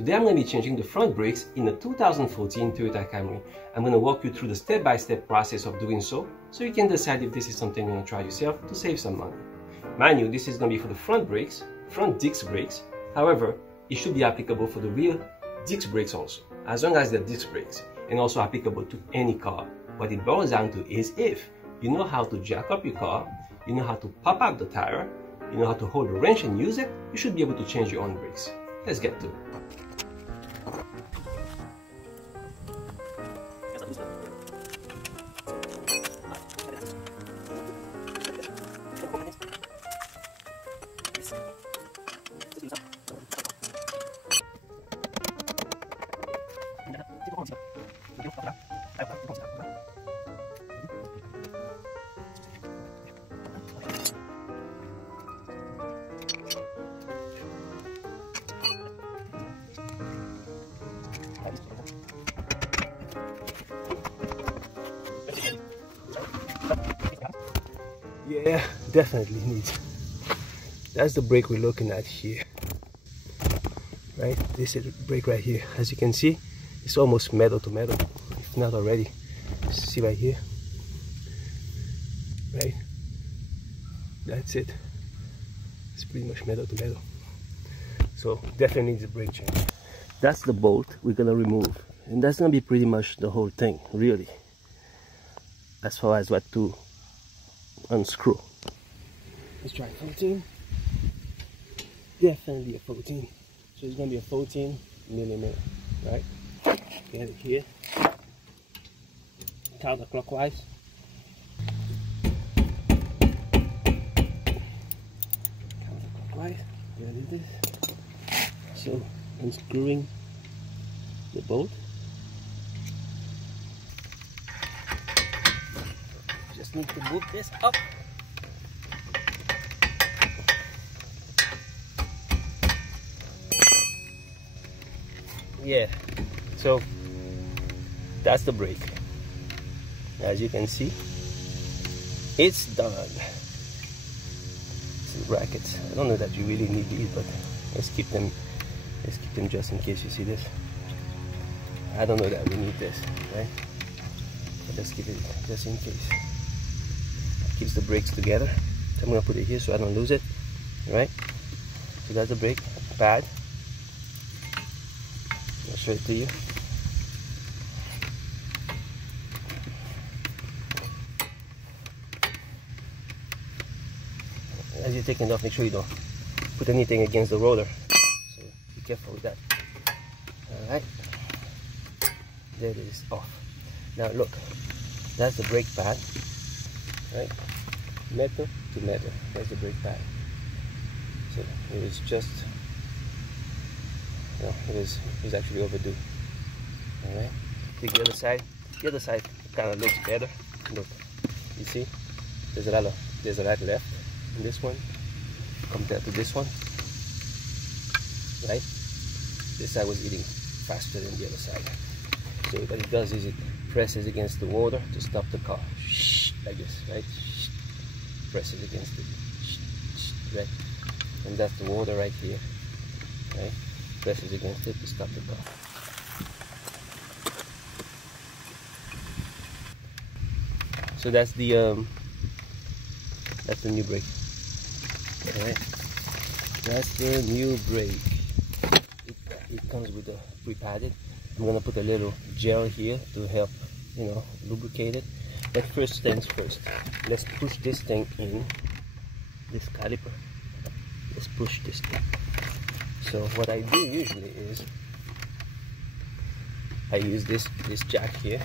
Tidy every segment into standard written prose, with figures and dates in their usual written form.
Today I'm going to be changing the front brakes in a 2014 Toyota Camry. I'm going to walk you through the step-by-step process of doing so you can decide if this is something you want to try yourself to save some money. Mind you, this is going to be for the front brakes, front disc brakes. However, it should be applicable for the rear disc brakes also, as long as they're disc brakes, and also applicable to any car. What it boils down to is if you know how to jack up your car, you know how to pop out the tire, you know how to hold a wrench and use it, you should be able to change your own brakes. Let's get to it. Yeah, definitely needs. That's the brake we're looking at here, right? This is the brake right here. As you can see, it's almost metal to metal, if not already. See right here, right? That's it. It's pretty much metal to metal. So definitely needs a brake change. That's the bolt we're gonna remove, and that's gonna be pretty much the whole thing, really, as far as what to unscrew. Let's try 14. Definitely a 14. So it's gonna be a 14 millimeter, right? Get it here. Counterclockwise. Counterclockwise. There it is. So unscrewing the bolt. Just need to move this up. Yeah, so that's the brake. As you can see, it's done. Some brackets. I don't know that you really need these, but let's keep them just in case you see this. I don't know that we need this, right? But let's keep it just in case. Keeps the brakes together. So I'm gonna put it here so I don't lose it, right? So that's the brake pad. I'll show it to you. As you're taking it off, make sure you don't put anything against the roller. So be careful with that. Alright. There it is, off. Now look, that's the brake pad. Right? Metal to metal. That's the brake pad. So it was just, it was actually overdue. Alright? Take the other side. The other side kind of looks better. Look, you see? There's a lot left in this one compared to this one. Right? This side was eating faster than the other side. So what it does is it presses against the water to stop the car. Like this, right? Presses against it, right? And that's the water right here, right? Presses against it to stop the car. So that's the new brake. Alright, that's the new brake. It comes with a pre-padded. I'm gonna put a little gel here to help, lubricate it. But first things first, let's push this thing in, this caliper. Let's push this thing. So what I do usually is I use this jack here,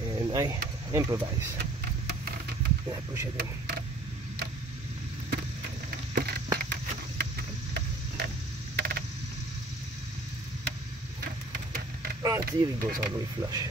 and I improvise. And I push it in. Until it goes all the way flush.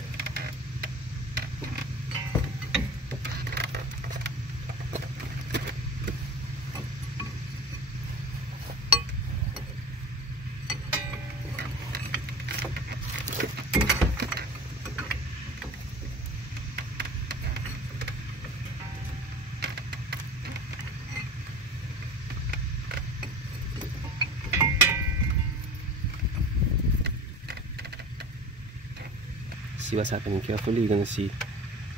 see what's happening carefully, you're gonna see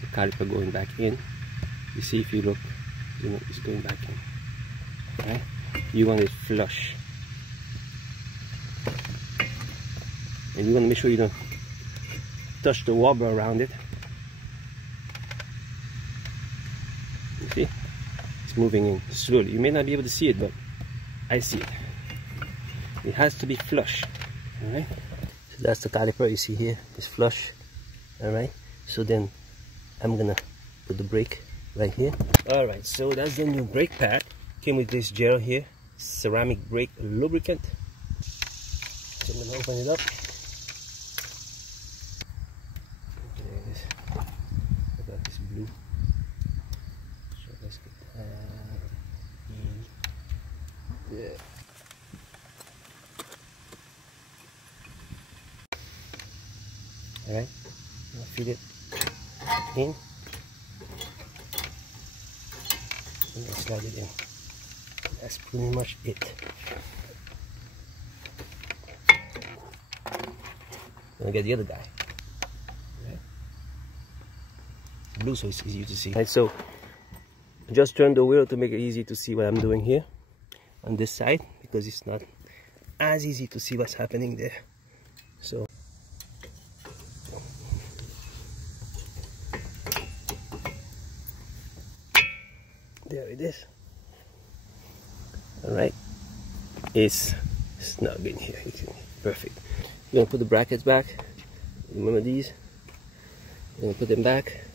the caliper going back in. You see, if you look, you know, it's going back in. Okay? You want it flush, and you want to make sure you don't touch the wobber around it. You see, it's moving in slowly. You may not be able to see it, but I see it. It has to be flush. All right. So that's the caliper. You see here, it's flush. All right. So then I'm gonna put the brake right here. All right. So that's the new brake pad. Came with this gel here, ceramic brake lubricant. So I'm gonna open it up. There it is. I got this blue. So let's get that in there. All right. Now feed it in. And then slide it in. That's pretty much it. Gonna get the other guy. Right. Blue, so it's easy to see. Right, so just turn the wheel to make it easy to see what I'm doing here on this side, because it's not as easy to see what's happening there. So there it is. All right, it's snug in here. Perfect. You're gonna put the brackets back. Remember these? You're gonna put them back.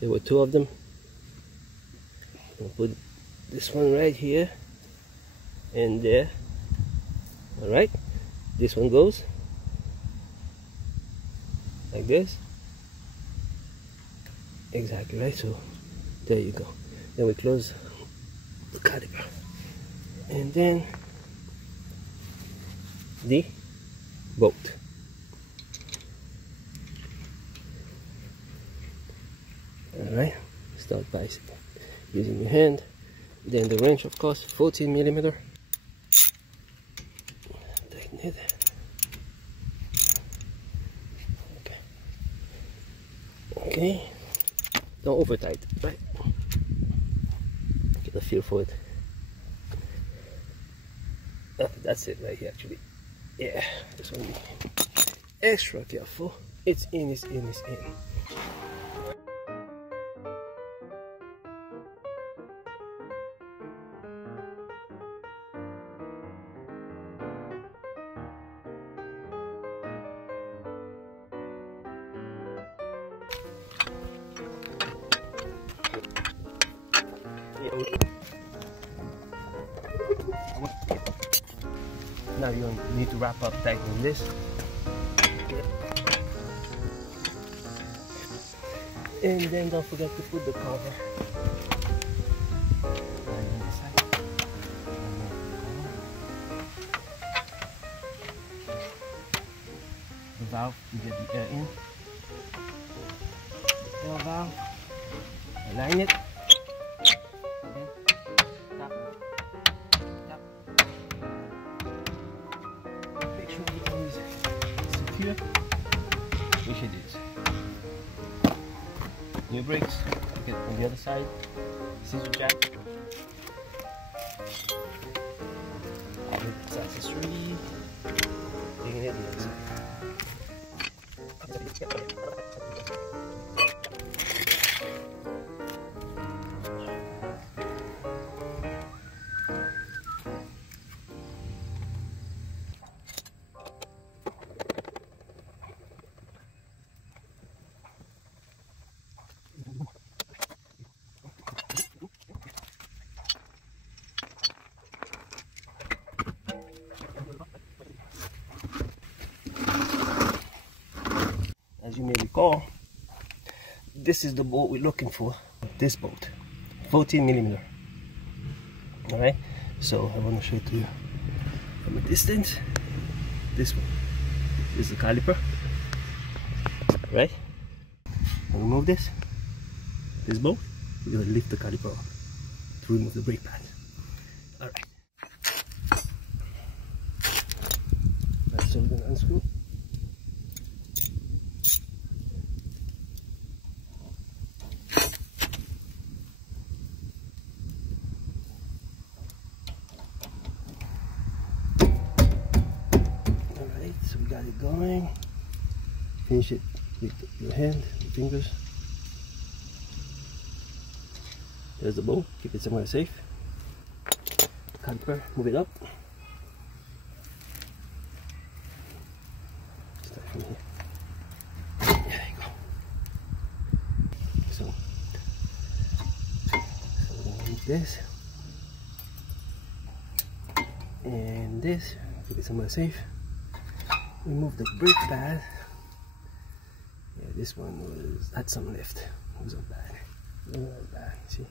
There were two of them. I'm gonna put this one right here and there. All right, this one goes like this. Exactly right. So there you go. Then we close the caliper, and then the bolt. All right, start by using your hand, then the wrench, of course, 14mm. Tighten it. Okay. Okay. Don't over tight, right? Get a feel for it. Oh, that's it right here, actually. Yeah, just want to be extra careful. It's in, it's in, it's in. Now you need to wrap up tightening this. And then don't forget to put the cover. The valve, you get the air in. The air valve. Align it. Here, which it is. New brakes, get on the other side, scissor jack, with accessory, taking it the other side. As you may recall, this is the bolt we're looking for. This bolt, 14mm. All right, so I want to show it to you from a distance. This one, this is the caliper. Right, I'll remove this bolt. We're gonna lift the caliper off to remove the brake pad. All right. So we're gonna unscrew. Alright, so we got it going. Finish it with your hand, your fingers. There's the bowl, keep it somewhere safe. Caliper, move it up. Start from here. There you go. So we're going to use this. And this, keep it somewhere safe. Remove the brake pad. Yeah, this one had some lift. It wasn't bad. It wasn't as bad, see?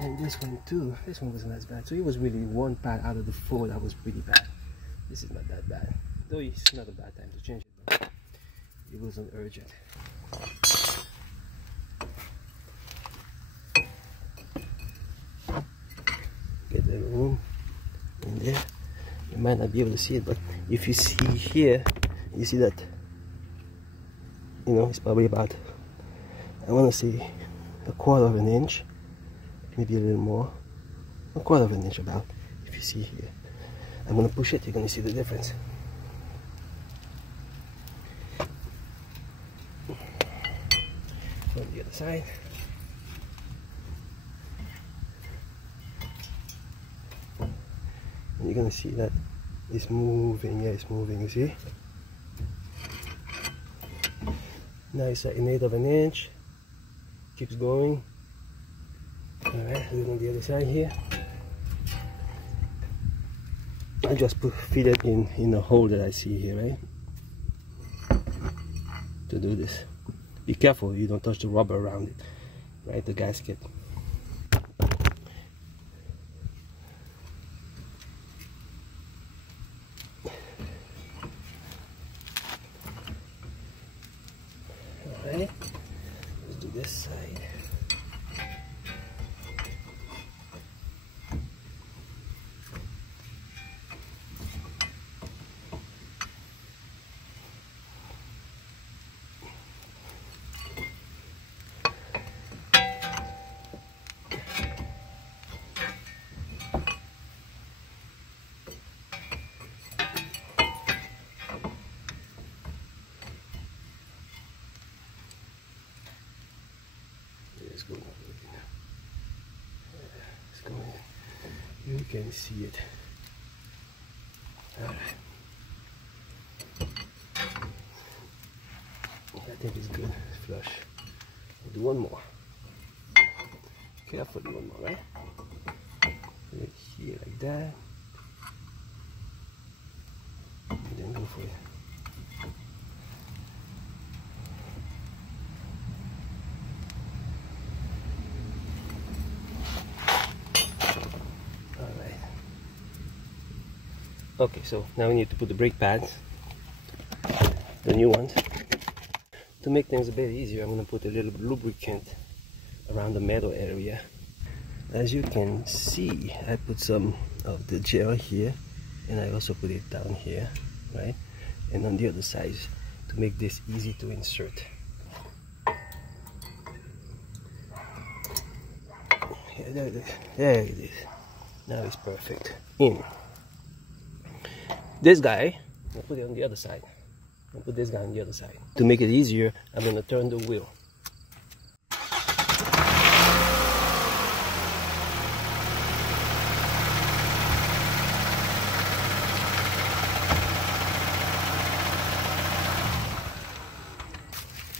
And this one too, this one wasn't as bad. So it was really one pad out of the 4 that was pretty bad. This is not that bad. Though it's not a bad time to change it, but it wasn't urgent. Get the room in there. You might not be able to see it, but if you see here, you see that, you know, it's probably about, I want to say, 1/4 of an inch, maybe a little more, 1/4 of an inch about. If you see here, I'm going to push it, you're going to see the difference. From the other side. And you're going to see that it's moving. Yeah, it's moving, you see? Now it's at 1/8 of an inch. Keeps going. Alright, look on the other side here. I just feed it in a hole that I see here, right? To do this. Be careful you don't touch the rubber around it, right? The gasket. Alright, let's do this side. Let's go. Let's go in. You can see it. Alright. I think it's good. It's flush. We'll do one more. Carefully, one more, right? Right here, like that. And then go for it. Okay, so now we need to put the brake pads, the new ones. To make things a bit easier, I'm going to put a little lubricant around the metal area. As you can see, I put some of the gel here, and I also put it down here, right? And on the other side, to make this easy to insert. Yeah, there it is. Now it's perfect. In. This guy, I'll put it on the other side. I'll put this guy on the other side. To make it easier, I'm going to turn the wheel.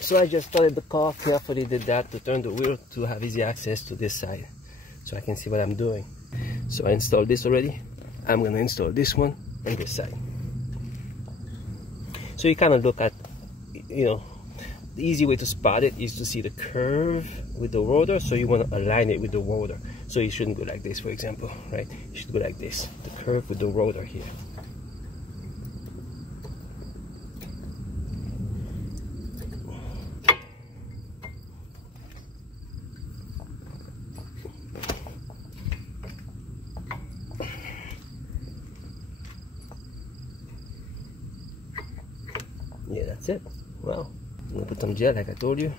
So I just started the car, carefully did that to turn the wheel to have easy access to this side, so I can see what I'm doing. So I installed this already. I'm going to install this one on this side. So you kind of look at, you know, the easy way to spot it is to see the curve with the rotor. So you want to align it with the rotor. So you shouldn't go like this, for example, right? You should go like this, the curve with the rotor here. Yeah, that's it. Well, I'm gonna put some gel like I told you.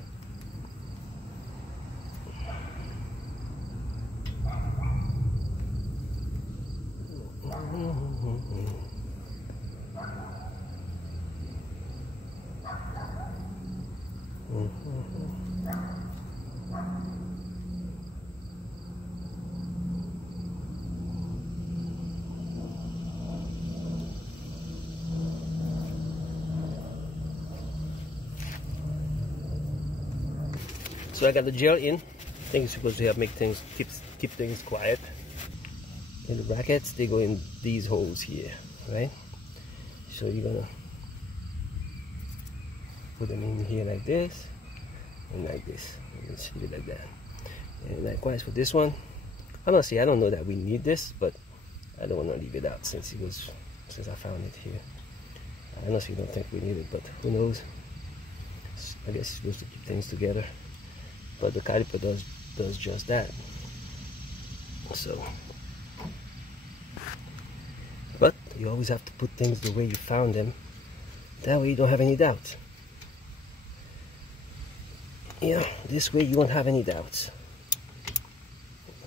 So I got the gel in. I think it's supposed to help make things keep things quiet. And the brackets, they go in these holes here, right? So you're gonna put them in here like this and like this. Let's leave it like that. And likewise for this one. Honestly, I don't know that we need this, but I don't want to leave it out since I found it here. I honestly don't think we need it, but who knows? I guess it's supposed to keep things together. But the caliper does just that. So, but you always have to put things the way you found them. That way you don't have any doubts. Yeah, this way you won't have any doubts.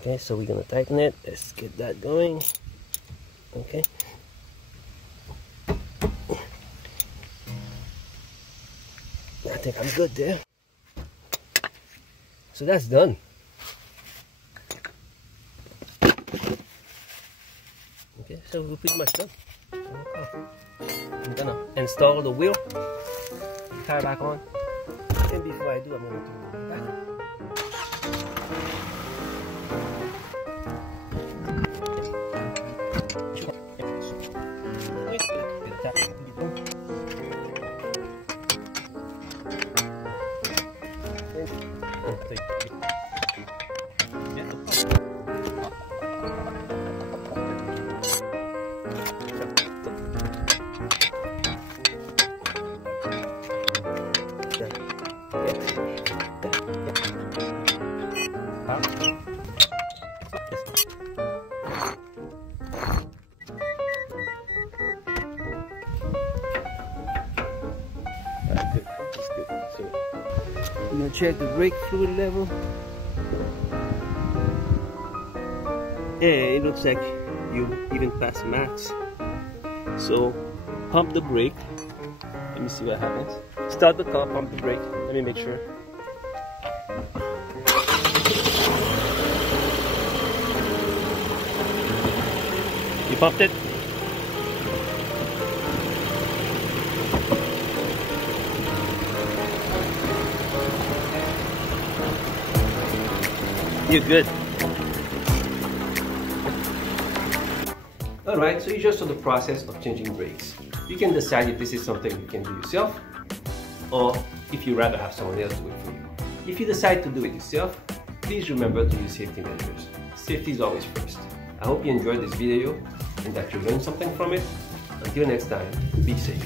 Okay, so we're gonna tighten it. Let's get that going. Okay. I think I'm good there. So that's done. Okay, so we're pretty much done. I'm gonna install the wheel, tie it back on, and before I do, I'm gonna turn it back. I'm gonna check the brake fluid level. And it looks like you even passed max. So pump the brake. Let me see what happens. Start the car, pump the brake. Let me make sure. You pumped it? You're good. Alright, so you just saw the process of changing brakes. You can decide if this is something you can do yourself or if you'd rather have someone else do it for you. If you decide to do it yourself, please remember to use safety measures. Safety is always first. I hope you enjoyed this video and that you learned something from it. Until next time, be safe.